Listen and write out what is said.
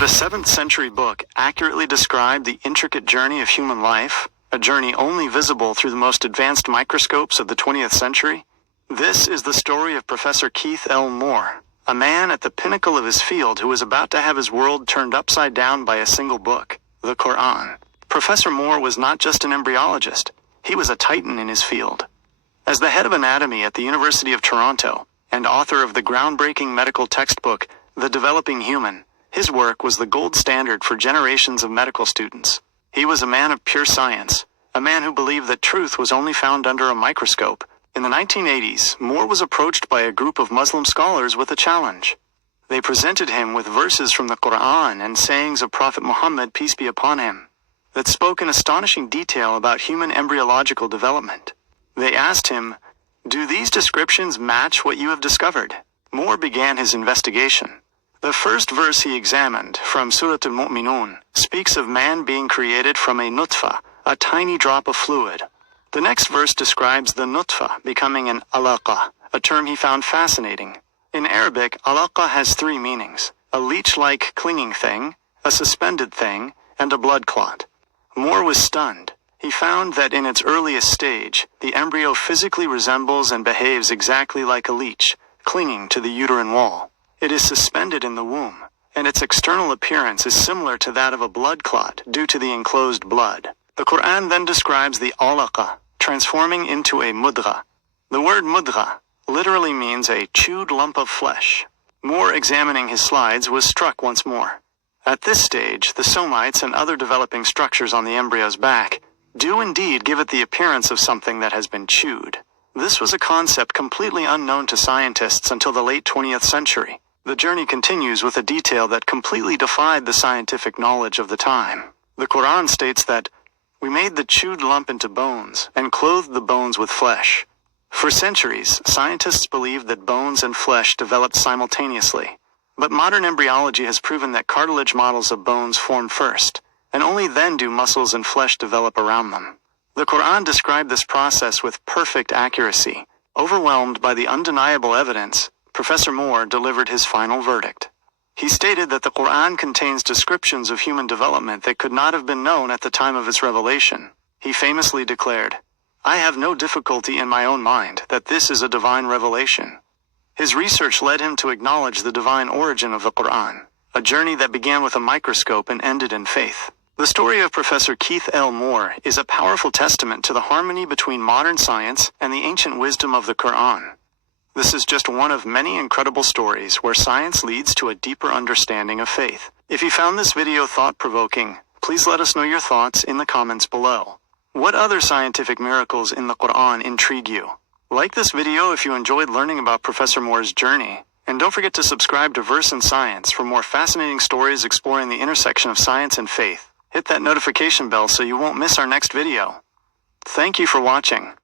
Could a 7th century book accurately describe the intricate journey of human life, a journey only visible through the most advanced microscopes of the 20th century? This is the story of Professor Keith L. Moore, a man at the pinnacle of his field who was about to have his world turned upside down by a single book, the Qur'an. Professor Moore was not just an embryologist, he was a titan in his field. As the head of anatomy at the University of Toronto, and author of the groundbreaking medical textbook, The Developing Human, his work was the gold standard for generations of medical students. He was a man of pure science, a man who believed that truth was only found under a microscope. In the 1980s, Moore was approached by a group of Muslim scholars with a challenge. They presented him with verses from the Qur'an and sayings of Prophet Muhammad, peace be upon him, that spoke in astonishing detail about human embryological development. They asked him, "Do these descriptions match what you have discovered?" Moore began his investigation. The first verse he examined, from Surah Al-Mu'minun, speaks of man being created from a nutfah, a tiny drop of fluid. The next verse describes the nutfah becoming an alaqah, a term he found fascinating. In Arabic, alaqah has 3 meanings: a leech-like clinging thing, a suspended thing, and a blood clot. Moore was stunned. He found that in its earliest stage, the embryo physically resembles and behaves exactly like a leech, clinging to the uterine wall. It is suspended in the womb, and its external appearance is similar to that of a blood clot due to the enclosed blood. The Qur'an then describes the alaqah, transforming into a mudghah. The word mudghah literally means a chewed lump of flesh. Moore, examining his slides, was struck once more. At this stage, the somites and other developing structures on the embryo's back do indeed give it the appearance of something that has been chewed. This was a concept completely unknown to scientists until the late 20th century. The journey continues with a detail that completely defied the scientific knowledge of the time. The Qur'an states that, "We made the chewed lump into bones and clothed the bones with flesh." For centuries, scientists believed that bones and flesh developed simultaneously. But modern embryology has proven that cartilage models of bones form first, and only then do muscles and flesh develop around them. The Qur'an described this process with perfect accuracy. Overwhelmed by the undeniable evidence, Professor Moore delivered his final verdict. He stated that the Qur'an contains descriptions of human development that could not have been known at the time of its revelation. He famously declared, "I have no difficulty in my own mind that this is a divine revelation." His research led him to acknowledge the divine origin of the Qur'an, a journey that began with a microscope and ended in faith. The story of Professor Keith L. Moore is a powerful testament to the harmony between modern science and the ancient wisdom of the Qur'an. This is just one of many incredible stories where science leads to a deeper understanding of faith. If you found this video thought-provoking, please let us know your thoughts in the comments below. What other scientific miracles in the Qur'an intrigue you? Like this video if you enjoyed learning about Professor Moore's journey, and don't forget to subscribe to Verse in Science for more fascinating stories exploring the intersection of science and faith. Hit that notification bell so you won't miss our next video. Thank you for watching.